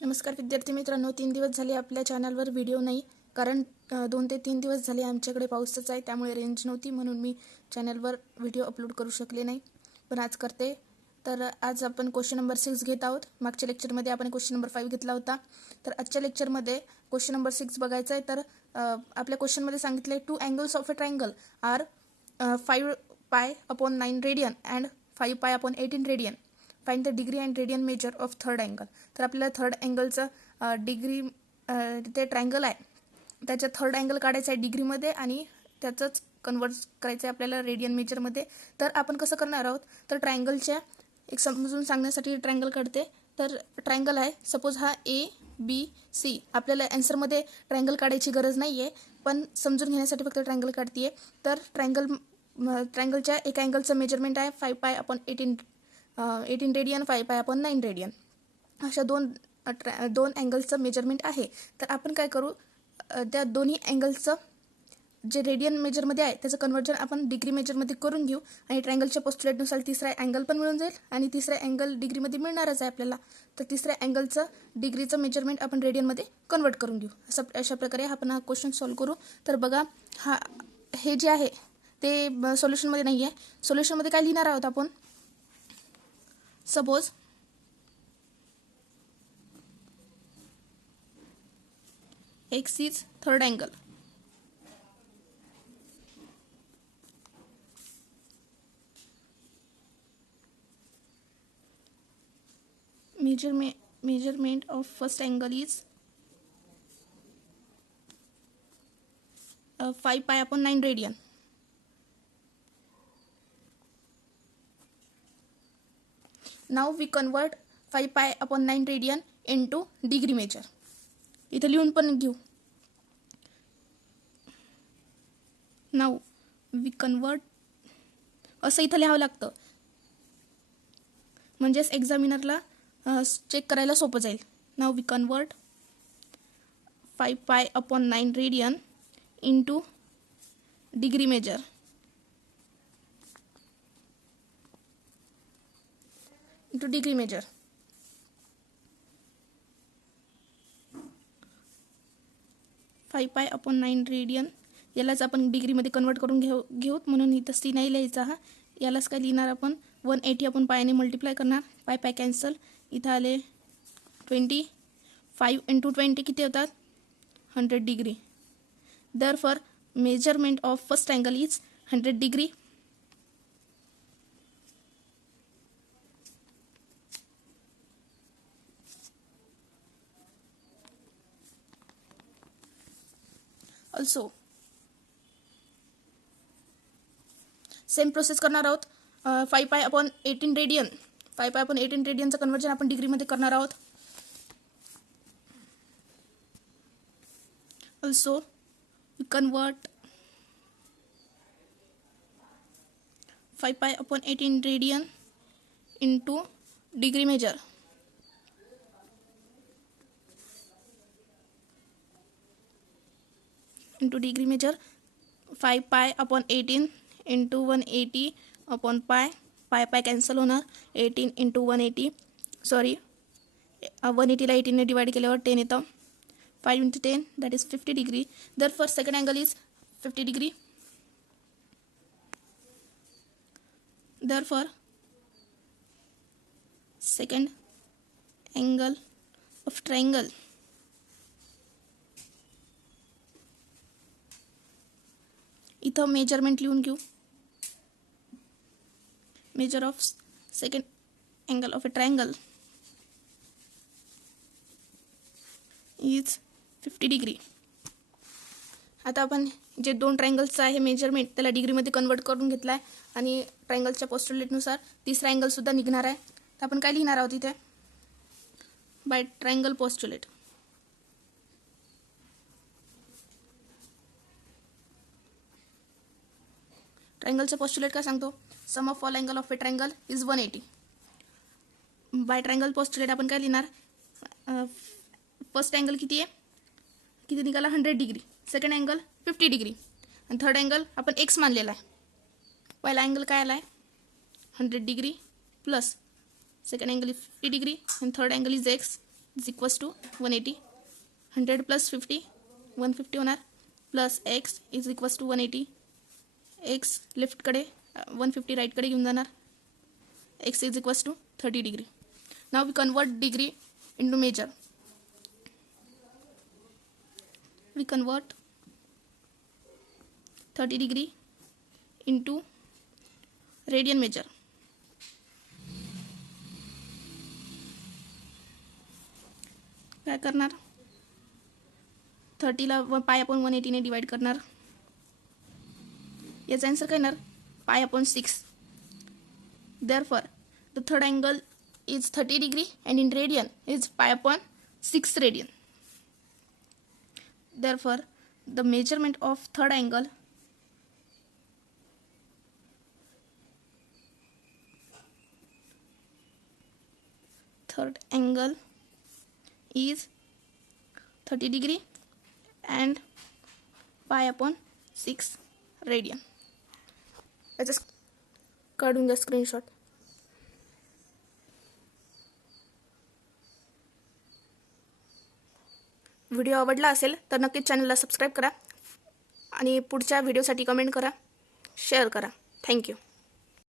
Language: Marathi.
नमस्कार विद्यार्थी मित्रांनो, 3 दिवस झाले आपल्या चॅनलवर व्हिडिओ नाही, कारण 2 ते 3 दिवस झाले आमच्याकडे पाऊसच आहे, त्यामुळे रेंज नव्हती, म्हणून मी चॅनलवर व्हिडिओ अपलोड करू शकले नाही. पण आज करते. तर आज आपण क्वेश्चन नंबर 6 घेत आहोत. मागच्या लेक्चरमध्ये आपण क्वेश्चन नंबर 5 घेतला होता. तर आजच्या लेक्चरमध्ये क्वेश्चन नंबर 6 बघायचा आहे. तर आपल्या क्वेश्चनमध्ये सांगितले 2 angles of a triangle are 5 pi upon 9 radian and 5 pi upon 18 radian. Find the degree and radian measure of third angle. तर आपल्याला थर्ड अँगलचं डिग्री, ते ट्रायंगल आहे त्याच्या थर्ड अँगल काढायचं आहे डिग्रीमध्ये आणि त्याचंच कन्वर्ट करायचं आहे आपल्याला रेडियन मेजरमध्ये. तर आपण कसं करणार आहोत, तर ट्रायंगलच्या एक समजून सांगण्यासाठी ट्रायंगल काढते. तर ट्रायंगल आहे, सपोज हा ABC. आपल्याला ॲन्सरमध्ये ट्रायंगल काढायची गरज नाही आहे, पण समजून घेण्यासाठी फक्त ट्रायंगल काढते आहे. तर ट्रायंगलच्या एका अँगलचं मेजरमेंट आहे 5 pi upon 18 radian, 5 pi upon 9 radian. अशा दोन अँगल्सचं मेजरमेंट आहे. तर आपण काय करू, त्या दोन्ही अँगल्सचं जे रेडियन मेजरमध्ये आहे त्याचं कन्वर्जन आपण डिग्री मेजरमध्ये करून घेऊ आणि ट्रायंगलच्या पोस्टुलेटनुसार तिसरा अँगल पण मिळून जाईल आणि तिसरा अँगल डिग्रीमध्ये मिळणारच आहे आपल्याला. तर तिसऱ्या अँगलचं डिग्रीचं मेजरमेंट आपण रेडियनमध्ये कन्वर्ट करून घेऊ. अशा प्रकारे आपण हा क्वेश्चन सॉल्व करू. तर बघा, हे जे आहे ते सोल्युशनमध्ये नाही आहे. सोल्युशनमध्ये काय लिहिणार आहोत आपण, suppose X is third angle. Measurement of first angle is 5 pi upon 9 radian. Now we convert 5 pi upon 9 radian into degree measure. इथे लिहून पण घेऊ. Now we convert, असं इथं लिहावं लागतं, म्हणजेच एक्झामिनरला चेक करायला सोपं जाईल. Now we convert 5 pi upon 9 radian into degree measure. into degree measure. Five पाय अपॉन 9 रेडियन, यालाच आपण डिग्रीमध्ये कन्वर्ट करून घेऊत, म्हणून इथं सी नाही लिहायचा. हा यालाच काय लिहिणार आपण, 180 आपण पायाने मल्टिप्लाय करणार. पाय पाय कॅन्सल, इथं आले 20. 5 इंटू 20 किती होतात, 100 degree. Therefore measurement of first angle is 100 degree. Also same process करणार आहोत. 5 pi upon 18 radian, 5 pi upon 18 रेडियनचं conversion आपण डिग्रीमध्ये करणार आहोत. Also we convert 5 pi upon 18 radian into degree measure. Into degree measure, 5 pi upon 18 into 180 upon pi. pi pi cancel होणार. 18 into 180, सॉरी 180ला 18ने डिवाइड केल्यावर 10 येतं. 5 into 10, that is 50 degree. Therefore second angle is 50 degree. Therefore second angle of triangle इथं मेजरमेंट लिहून घेऊ. Measure of second angle of a triangle is 50 degree. आता आपण जे दोन ट्रायंगल्सचं आहे मेजरमेंट त्याला डिग्रीमध्ये कन्वर्ट करून घेतला आहे आणि ट्रायंगलच्या पोस्टुलेटनुसार तिसरा अँगलसुद्धा निघणार आहे. तर आपण काय लिहिणार आहोत इथे, बाय ट्रायंगल पोस्टुलेट. ट्रायंगलचं पोस्टुलेट काय सांगतो, sum of all angle of a triangle is 180. By triangle postulate आपण काय लिहिणार, फर्स्ट अँगल किती आहे, किती निघाला, 100 डिग्री. सेकंड अँगल 50 डिग्री आणि थर्ड अँगल आपण एक्स मानलेला आहे. पहिला अँगल काय आला आहे, 100 degree plus second angle is 50 degree and third angle is x. Is equals to 180. 100 plus 50 150 होणार, plus x is equals to 180. X लेफ्टकडे 150 राईटकडे घेऊन जाणार. X is equals to 30 degree. Now we convert degree into measure. We convert 30 degree into radian measure. काय करणार, 30ला पाय अपॉन 180ने डिवाइड करणार. याचा आन्सर काय येणार, pi upon 6. Therefore the third angle is 30 degree and in radian is pi upon 6 radian. Therefore the measurement of third angle is 30 degree and pi upon 6 radian. याचा काढून घ्या स्क्रीनशॉट. व्हिडिओ आवडला असेल तर नक्कीच चॅनलला सबस्क्राईब करा आणि पुढच्या व्हिडिओसाठी कमेंट करा, शेअर करा. थँक्यू.